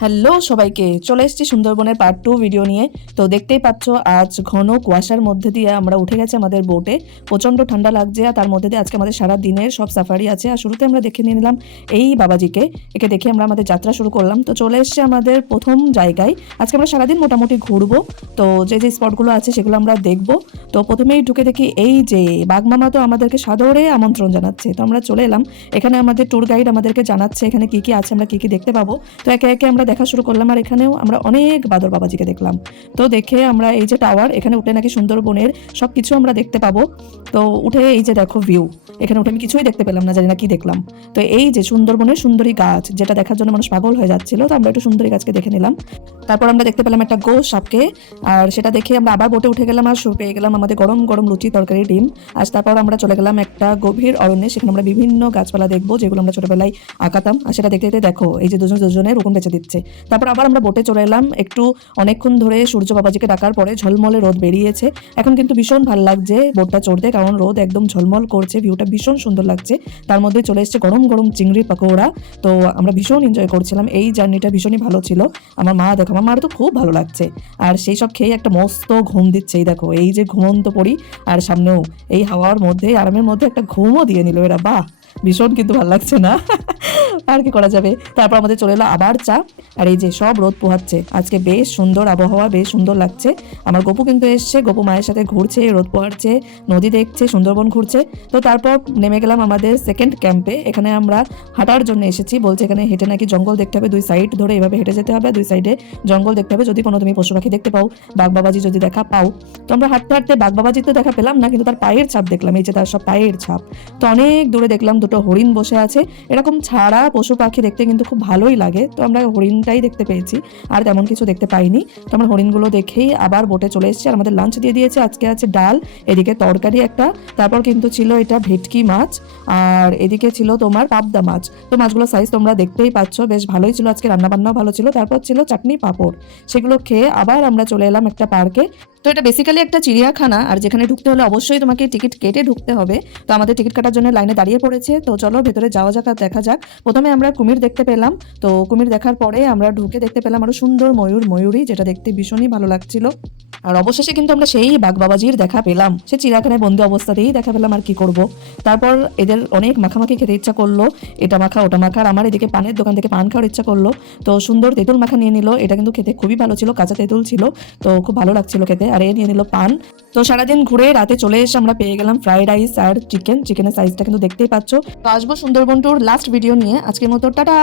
Hello সবাইকে, চলে এসেছি সুন্দরবনের পার্ট 2 ভিডিও নিয়ে। তো দেখতেই পাচ্ছ আজ ঘন কুয়াশার মধ্যে দিয়ে আমরা উঠে গেছি আমাদের বোটে। প্রচণ্ড ঠান্ডা লাগছে আর তার মধ্যে দিয়ে আজকে আমাদের সারা দিনের সব সাফারি আছে। আর শুরুতে আমরা দেখে নিয়ে নিলাম এই বাবাজিকে, একে দেখে আমরা আমাদের যাত্রা শুরু করলাম। তো চলে এসছে আমাদের প্রথম জায়গায়। আজকে আমরা সারাদিন মোটামুটি ঘুরবো, তো যে যে স্পটগুলো আছে সেগুলো আমরা দেখবো। তো প্রথমেই ঢুকে দেখি এই যে বাঘমামা তো আমাদেরকে সাদরে আমন্ত্রণ জানাচ্ছে। তো আমরা চলে এলাম, এখানে আমাদের ট্যুর গাইড আমাদেরকে জানাচ্ছে এখানে কি কি আছে, আমরা কি কি দেখতে পাবো। তো একে একে আমরা দেখা শুরু করলাম আর এখানেও আমরা অনেক বাদর বাবাজিকে দেখলাম। তো দেখে আমরা এই যে টাওয়ার, এখানে উঠে নাকি সুন্দরবনের সব কিছু আমরা দেখতে পাবো। তো উঠে এই যে দেখো ভিউ, এখানে উঠে আমি কিছুই দেখতে পেলাম না, জানি না কি দেখলাম। তো এই যে সুন্দরবনের সুন্দরী গাছ, যেটা দেখার জন্য মানুষ পাগল হয়ে যাচ্ছিল, তো আমরা একটু সুন্দরী গাছকে দেখে নিলাম। তারপর আমরা দেখতে পেলাম একটা গোশ সাপকে, আর সেটা দেখে আমরা আবার বোটে উঠে গেলাম আর পেয়ে গেলাম আমাদের গরম গরম লুচি তরকারি ডিম। আর তারপর আমরা চলে গেলাম একটা গভীর অরণ্যে, সেখানে আমরা বিভিন্ন গাছপালা দেখবো যেগুলো আমরা ছোটবেলায় আঁকাতাম। আর সেটা দেখতে দেখতে দেখো এই যে দুজনে রোপণ বেঁচে দিচ্ছে। তারপর আবার আমরা বোটে চলে এলাম, একটু অনেকক্ষণ ধরে সূর্য বাবাজিকে ডাকার পরে ঝলমলে রোদ বেরিয়েছে। এখন কিন্তু ভীষণ ভালো লাগছে বোটটা চড়তে, কারণ রোদ একদম ঝলমল করছে, ভিউটা ভীষণ সুন্দর লাগছে। তার মধ্যে চলে এসছে গরম গরম চিংড়ি পাকোড়া। তো আমরা ভীষণ এনজয় করছিলাম, এই জার্নিটা ভীষণই ভালো ছিল। আমার মার তো খুব ভালো লাগছে। আর সেই সব খেয়ে একটা মস্ত ঘুম দিচ্ছে, এই দেখো এই যে ঘুমন্ত পড়ি, আর সামনেও এই হাওয়ার মধ্যে আরামের মধ্যে একটা ঘুমও দিয়ে নিল এরা। বাহ, ভীষণ কিন্তু ভালো লাগছে না? আর কি করা যাবে। তারপর আমাদের চলে এলো আবার চা, আর এই যে সব রোদ পোহাচ্ছে, আজকে বেশ সুন্দর আবহাওয়া, বেশ সুন্দর লাগছে। আমার গপু কিন্তু এসছে, গপু মায়ের সাথে ঘুরছে, রোদ পোহাচ্ছে, নদী দেখছে, সুন্দরবন ঘুরছে। তো তারপর নেমে গেলাম আমাদের সেকেন্ড ক্যাম্পে। এখানে আমরা হাঁটার জন্য এসেছি, বলছে এখানে হেঁটে নাকি জঙ্গল দেখতে হবে, দুই সাইড ধরে এভাবে হেঁটে যেতে হবে, দুই সাইডে জঙ্গল দেখতে হবে, যদি কোনো তুমি পশু পাখি দেখতে পাও, বাঘ বাবাজি যদি দেখা পাও। তো আমরা হাঁটতে হাঁটতে বাঘ বাবাজি তো দেখা পেলাম না, কিন্তু তার পায়ের ছাপ দেখলাম, এই যে তার সব পায়ের ছাপ। তো অনেক দূরে দেখলাম দুটো হরিণ বসে আছে। এরকম ছাড়া পশু পাখি দেখতে কিন্তু খুব ভালোই লাগে, তো আমরা হরিণটাই দেখতে পেয়েছি, আর তেমন কিছু দেখতে পাইনি। তো আমরা হরিণগুলো দেখেই আবার বোটে চলে এসেছি। আর আমাদের লাঞ্চ দিয়ে দিয়েছে, আজকে আছে ডাল, এদিকে তরকারি একটা, তারপর কিন্তু ছিল এটা ভেটকি মাছ, আর এদিকে ছিল তোমার পাবদা মাছ। তো মাছগুলোর সাইজ তোমরা দেখতেই পাচ্ছ, বেশ ভালোই ছিল, আজকে রান্নাবান্নাও ভালো ছিল। তারপর ছিল চাটনি পাঁপড়। সেগুলো খেয়ে আবার আমরা চলে এলাম একটা পার্কে। তো এটা বেসিক্যালি একটা চিড়িয়াখানা, আর যেখানে ঢুকতে হলে অবশ্যই তোমাকে টিকিট কেটে ঢুকতে হবে। তো আমাদের টিকিট কাটার জন্য লাইনে দাঁড়িয়ে পড়েছে। তো চলো ভেতরে যাওয়া যাক আর দেখা যাক। প্রথমে আমরা কুমির দেখতে পেলাম, তো কুমির দেখার পরে আমরা ঢুকে দেখতে পেলাম আরো সুন্দর ময়ূরী, যেটা দেখতে ভীষণই ভালো লাগছিল। আর অবশেষে কিন্তু আমরা সেই বাঘ বাবাজির দেখা পেলাম, সে চিড়িয়াখানায় বন্দি অবস্থাতেই দেখা পেলাম, আর কি করব। তারপর এদের অনেক মাখামাখি খেতে ইচ্ছা করলো, এটা মাখা ওটা মাখা, আর আমার এদিকে পানের দোকান থেকে পান খাওয়ার ইচ্ছা করলো। তো সুন্দর তেঁতুল মাখা নিয়ে নিল, এটা কিন্তু খেতে খুবই ভালো ছিল, কাঁচা তেঁতুল ছিল, তো খুব ভালো লাগছিল খেতে। আর এ নিয়ে নিল পান। তো সারাদিন ঘুরে রাতে চলে এসে আমরা পেয়ে গেলাম ফ্রাইড রাইস আর চিকেনের সাইজটা কিন্তু দেখতেই পাচ্ছ। তো আসবো সুন্দরবন ট্যুর লাস্ট ভিডিও নিয়ে, আজকের মতো টাটা।